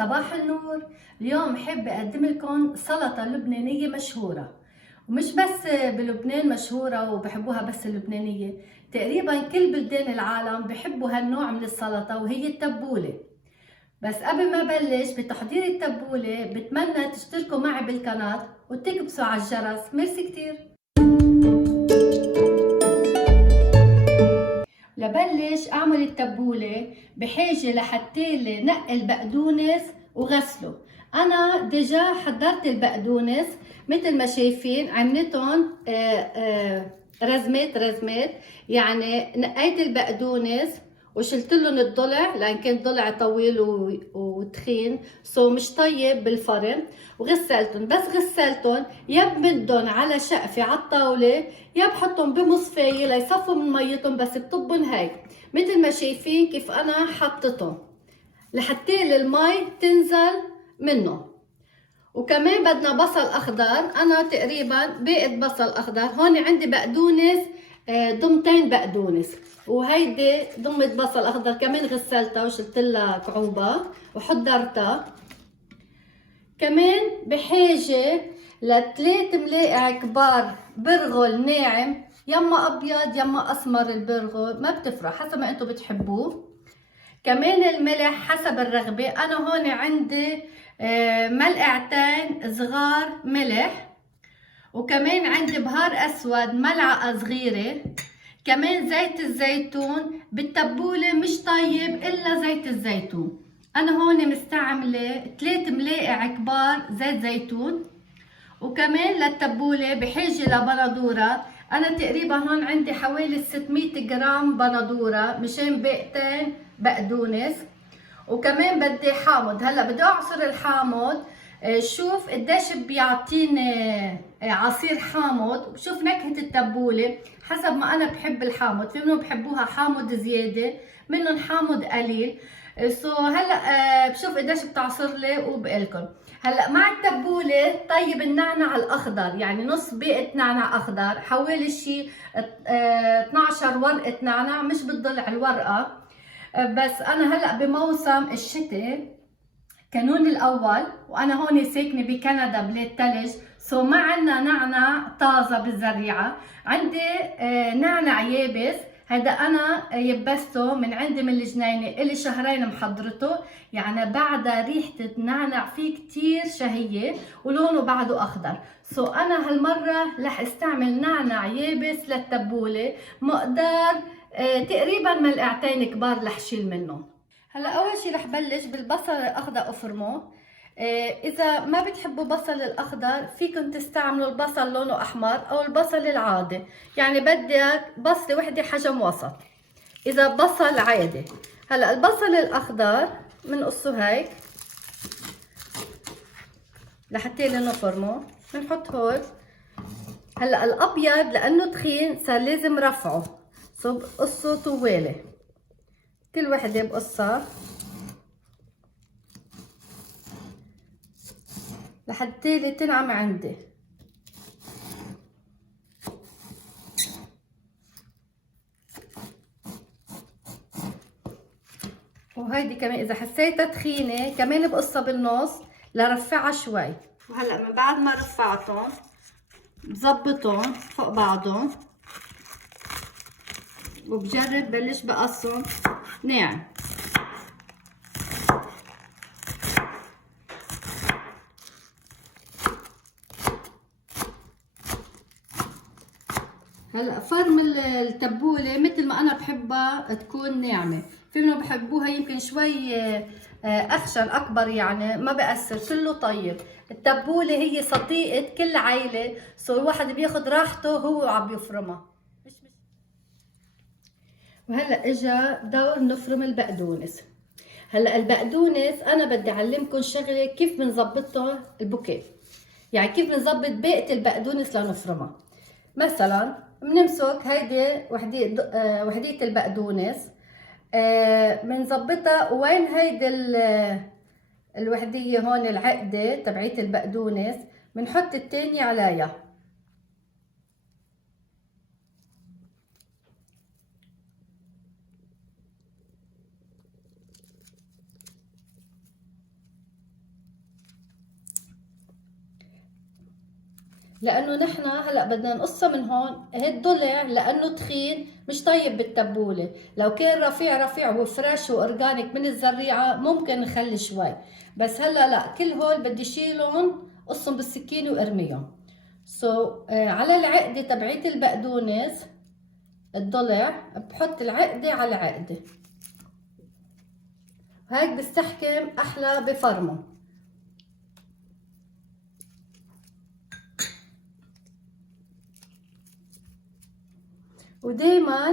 صباح النور. اليوم بحب اقدم لكم سلطة لبنانية مشهورة، ومش بس بلبنان مشهورة وبحبوها بس اللبنانية، تقريبا كل بلدان العالم بحبوا هالنوع من السلطة وهي التبولة. بس قبل ما بلش بتحضير التبولة بتمنى تشتركوا معي بالقناة وتكبسوا على الجرس. ميرسي كتير. لبلش اعمل التبولة بحاجة لحتى نقي البقدونس وغسله. انا ديجا حضرت البقدونس مثل ما شايفين، عملتهم رزمات، يعني نقيت البقدونس وشلت لهم الضلع لان كان ضلع طويل وتخين مش طيب بالفرن، وغسلتهم. بس غسلتهم يا بمدهم على شقفة على الطاولة يا بحطهم بمصفاية ليصفوا من ميتهم، بس بطبهم هيك مثل ما شايفين كيف انا حطيتهم لحتى المي تنزل منه. وكمان بدنا بصل اخضر، انا تقريبا باقت بصل اخضر. هون عندي بقدونس، ضمتين بقدونس، وهيدي ضمة بصل اخضر كمان غسلتها وشلت لها كعوبة وحضرتها. كمان بحاجة ل3 ملاعق كبار برغل ناعم، يما ابيض يما اسمر، البرغل ما بتفرق حسب ما انتم بتحبوه. كمان الملح حسب الرغبة، انا هون عندي ملعقتين صغار ملح، وكمان عندي بهار اسود ملعقة صغيرة. كمان زيت الزيتون، بالتبولة مش طيب الا زيت الزيتون. انا هون مستعملة 3 ملاعق كبار زيت زيتون. وكمان للتبولة بحاجة لبندورة، انا تقريبا هون عندي حوالي 600 جرام بندورة مشان باقتين بقدونس. وكمان بدي حامض، هلا بدي اعصر الحامض. شوف قديش بيعطيني عصير حامض، بشوف نكهة التبولة حسب ما انا بحب الحامض. في منهم بحبوها حامض زيادة، منهم حامض قليل. هلا بشوف قديش بتعصر لي وبقلكم. هلا مع التبولة طيب النعنع الاخضر، يعني نص بيقة نعنع اخضر، حوالي شي 12 ورقة نعناع، مش بتضل على الورقة. بس انا هلا بموسم الشتاء كانون الاول، وانا هون ساكنه بكندا بلاد ثلج، ما عندنا نعنع طازه بالزريعه. عندي نعنع يابس، هذا انا يبسته من عندي من الجنينه، الي شهرين محضرته، يعني بعدها ريحه النعنع فيه كتير شهيه ولونه بعده اخضر. انا هالمره رح استعمل نعنع يابس للتبوله، مقدار تقريبا ملعقتين كبار رح شيل منه. هلا اول شي رح بلش بالبصل الاخضر افرمه. اذا ما بتحبوا بصل الاخضر فيكم تستعملوا البصل لونه احمر او البصل العادي، يعني بدك بصله وحده حجم وسط اذا بصل عادي. هلا البصل الاخضر بنقصه هيك لحتى نفرمه، بنحط هون. هلا الابيض لانه تخين صار لازم رفعه، بقصه طواله، كل وحده بقصها لحتى تنعم عندي. وهيدي كمان اذا حسيتها تخينه كمان بقصها بالنص لرفعها شوي. وهلا من بعد ما رفعتهم بظبطهم فوق بعضهم وبجرب بلش بقصهم ناعم. هلا فرم التبوله مثل ما انا بحبها تكون ناعمه، في منهم بحبوها يمكن شوي اخشن اكبر، يعني ما بأثر كله طيب. التبوله هي صديقه كل عائله، الواحد بياخد راحته هو وعم يفرمها. وهلا اجا دور نفرم البقدونس. هلا البقدونس انا بدي اعلمكم شغله كيف بنظبطها البوكيه، يعني كيف بنظبط باقة البقدونس لنفرمها. مثلا بنمسك هيدي وحدية البقدونس، بنظبطها. وين هيدي الوحدية هون العقدة تبعية البقدونس، بنحط التانية عليها. لانه نحن هلا بدنا نقصها من هون. الضلع لانه تخين مش طيب بالتبوله. لو كان رفيع وفريش واورجانيك من الزريعه ممكن نخلي شوي، بس هلا لا، كل هول بدي شيلهم قصهم بالسكينه وارميهم. على العقده تبعيت البقدونس الضلع بحط العقده على العقده، هيك بستحكم احلى بفرمه. ودايما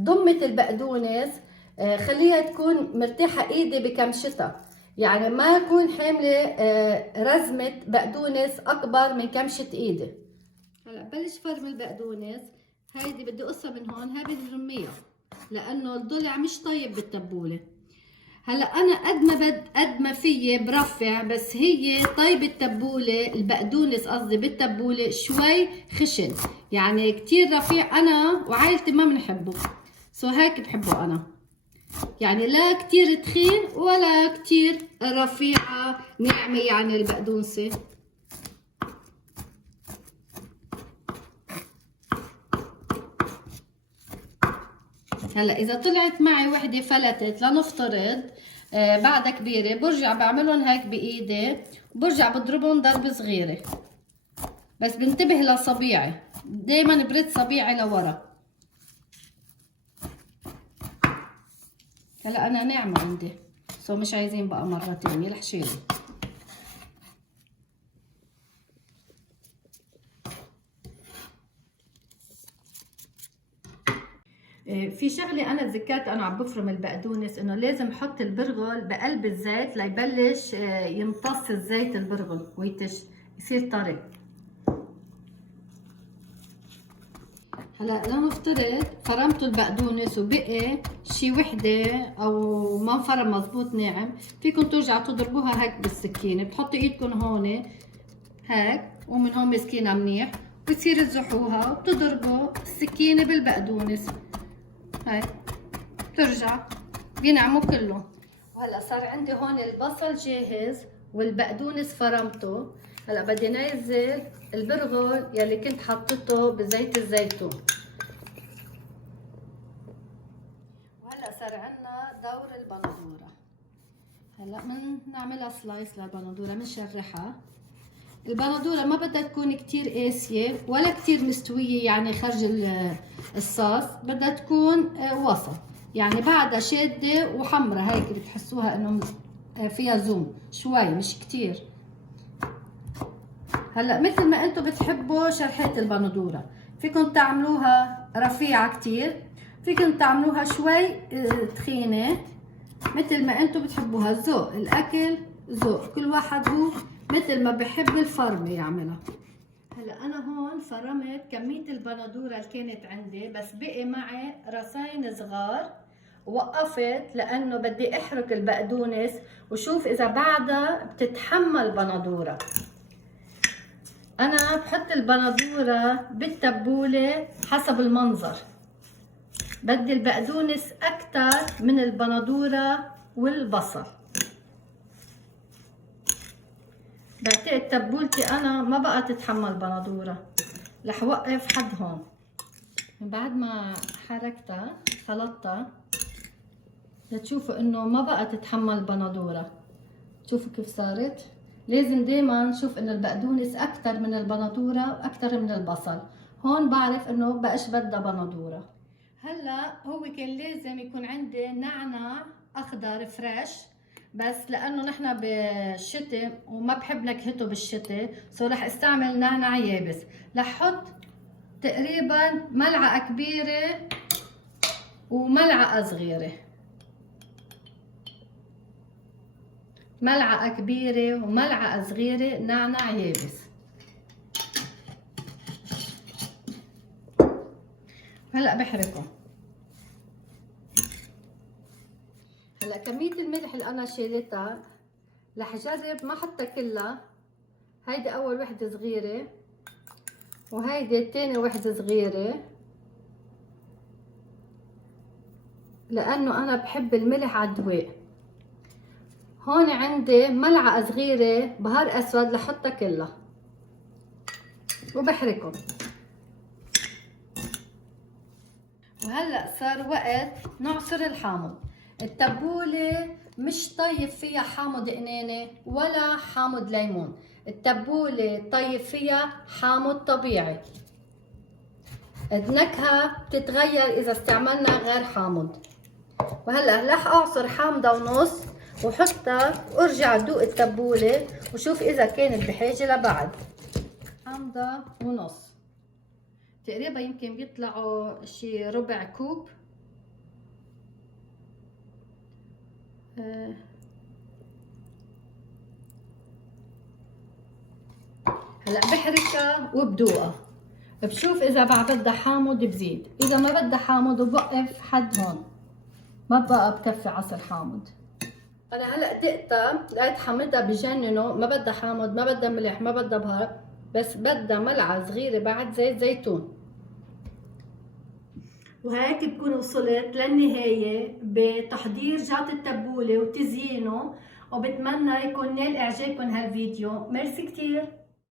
ضمة البقدونس خليها تكون مرتاحة ايدي بكمشتها، يعني ما يكون حاملة رزمة بقدونس اكبر من كمشة ايدي. هلا بلش فرم البقدونس. هيدي بدي اقصها من هون، هاي بدي رميها لانه الضلع مش طيب بالتبولة. هلا انا قد ما فيي برفع، بس هي طيب التبوله البقدونس قصدي بالتبوله شوي خشن، يعني كتير رفيع انا وعائلتي ما بنحبه. هيك بحبه انا، يعني لا كتير تخين ولا كتير رفيعه ناعمه يعني البقدونسه. هلا اذا طلعت معي وحده فلتت لنفترض بعدها كبيره، برجع بعملهم هيك بايدي وبرجع بضربهم ضربه صغيره، بس بنتبه لصبيعي، دايما برد صبيعي لورا. هلا انا ناعمه عندي، مش عايزين بقى مره تانية رح شيله. في شغله انا تذكرت انا عم بفرم البقدونس، انه لازم احط البرغل بقلب الزيت ليبلش يمتص الزيت البرغل يصير طري. هلا لنفترض فرمتوا البقدونس وبقي شي وحده او ما انفرم مزبوط ناعم، فيكم ترجعوا تضربوها هيك بالسكينه، بتحطوا ايدكم هون هيك ومن هون مسكينه منيح، بتصير تزحوها وبتضربوا السكينه بالبقدونس هيك، بترجع بينعموا كله. وهلا صار عندي هون البصل جاهز والبقدونس فرمته. هلا بدي نزل البرغل يلي كنت حطيته بزيت الزيتون. وهلا صار عندنا دور البندوره. هلا بنعملها سلايس للبندوره، بنشرحها. البندوره ما بدها تكون كتير قاسيه ولا كتير مستويه يعني خرج الصوص، بدها تكون وسط، يعني بعدها شاده وحمرة هيك بتحسوها انه فيها زوم شوي مش كتير. هلا مثل ما انتم بتحبوا شرحات البندوره، فيكم تعملوها رفيعه كتير، فيكم تعملوها شوي تخينه، مثل ما انتم بتحبوها. ذوق الاكل ذوق، كل واحد هو مثل ما بحب الفرمه يعملها. هلا انا هون فرمت كميه البندوره اللي كانت عندي، بس بقي معي رصين صغار، وقفت لانه بدي احرك البقدونس وشوف اذا بعدها بتتحمل بندوره. انا بحط البندوره بالتبوله حسب المنظر، بدي البقدونس اكتر من البندوره والبصل. بعتقد تبولتي انا ما بقى تتحمل بندوره، رح وقف حد هون. من بعد ما حركتها خلطتها لتشوفوا انه ما بقى تتحمل بندوره. شوفوا كيف صارت. لازم دايما نشوف انه البقدونس اكتر من البندوره واكتر من البصل. هون بعرف انه بقاش بدها بندوره. هلا هو كان لازم يكون عندي نعناع اخضر فريش، بس لانه نحن بالشتاء وما بحب نكهته بالشتاء، رح استعمل نعناع يابس. رح احط تقريبا ملعقه كبيره وملعقه صغيره، ملعقه كبيره وملعقه صغيره نعناع يابس. هلا بحركه. هلا كميه الملح اللي انا شيلتها رح اجرب ما احطها كلها. هيدي اول وحده صغيره وهيدي تاني وحده صغيره، لانه انا بحب الملح على الدواء. هون عندي ملعقه صغيره بهار اسود رح احطها كلها. وبحركه. وهلا صار وقت نعصر الحامض. التبولة مش طيب فيها حامض قنينة ولا حامض ليمون، التبولة طيب فيها حامض طبيعي. النكهة بتتغير إذا استعملنا غير حامض. وهلا رح أعصر حامضة ونص وحطها وارجع ادوق التبولة وشوف إذا كانت بحاجة لبعد. حامضة ونص تقريبا يمكن بيطلعوا شي ربع كوب. هلا بحركها وبدوقها، بشوف اذا بدها حامض بزيد، اذا ما بدها حامض وبوقف حد هون، ما بقى بكفي عصر حامض. انا هلا دقتها لقيت حامضها بجننه، ما بدها حامض، ما بدها ملح، ما بدها بهار، بس بدها ملعقه صغيره بعد زيت زيتون. وهيك بكون وصلت للنهاية بتحضير جات التبولة وتزيينه، وبتمنى يكون نال اعجابكم هالفيديو. ميرسي كتير.